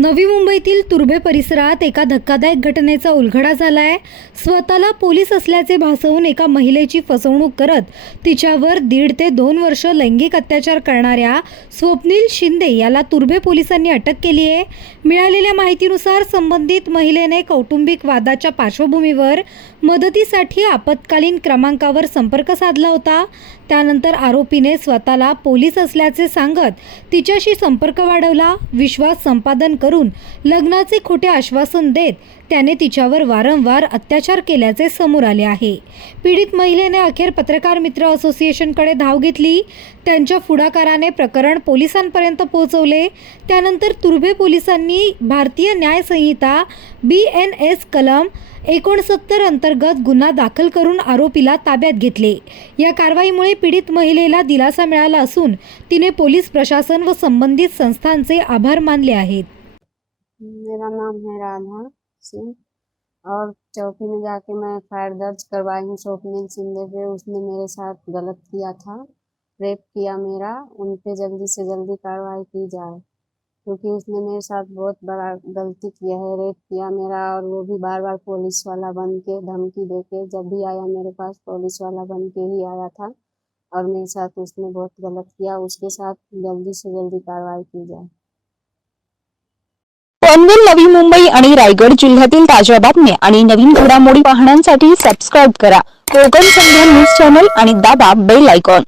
नवी मुंबईतील तुर्भे परिसरात एका धक्कादायक घटनेचा उलगडा झालाय। स्वतःला पोलीस असल्याचे भासवून एका महिलेची फसवणूक करत तिच्यावर 1.5 ते 2 वर्ष लैंगिक अत्याचार करणाऱ्या स्वप्नील शिंदे याला तुर्भे पोलिसांनी अटक केली आहे। मिळालेल्या माहितीनुसार संबंधित महिलेने कौटुंबिक वादाच्या पार्श्वभूमीवर मदतीसाठी आपत्कालीन क्रमांकावर संपर्क साधला होता। त्यानंतर आरोपीने स्वतःला पोलीस असल्याचे सांगत तिच्याशी संपर्क वाढवला। विश्वास संपादन करून लग्नाचे खोटे आश्वासन देत त्याने तिच्यावर वारंवार अत्याचार केल्याचे समोर आले आहे। पीडित महिलेने अखेर पत्रकार मित्र असोसिएशनकडे धाव घेतली। त्यांच्या पुढाकाराने प्रकरण पोलिसांपर्यंत पोहोचवले। त्यानंतर तुर्भे पोलिसांनी भारतीय न्याय संहिता BNS कलम 69 अंतर्गत गुन्हा दाखल करून आरोपीला ताब्यात घेतले। या कारवाईमुळे पीडित महिलेला दिलासा मिळाला असून तिने पोलीस प्रशासन व संबंधित संस्थांचे आभार मानले आहेत। मेरा नाम है राधा सिंह और चौकी में जाके मैं FIR दर्ज करवाई हूँ स्वप्निल शिंदे पे। उसने मेरे साथ गलत किया था, रेप किया मेरा। उन पे जल्दी से जल्दी कार्रवाई की जाए क्योंकि उसने मेरे साथ बहुत बड़ा गलती किया है, रेप किया मेरा। और वो भी बार बार पुलिस वाला बन के धमकी दे के, जब भी आया मेरे पास पुलिस वाला बन के ही आया था और मेरे साथ उसने बहुत गलत किया। उसके साथ जल्दी से जल्दी कार्रवाई की जाए। पनवेल, नवी मुंबई आणि रायगड जिल्ह्यातील ताज्या बातम्या आणि नवीन घडामोडी पाहण्यासाठी सबस्क्राइब करा कोकण संध्या न्यूज चॅनल आणि दाबा बेल आयकॉन।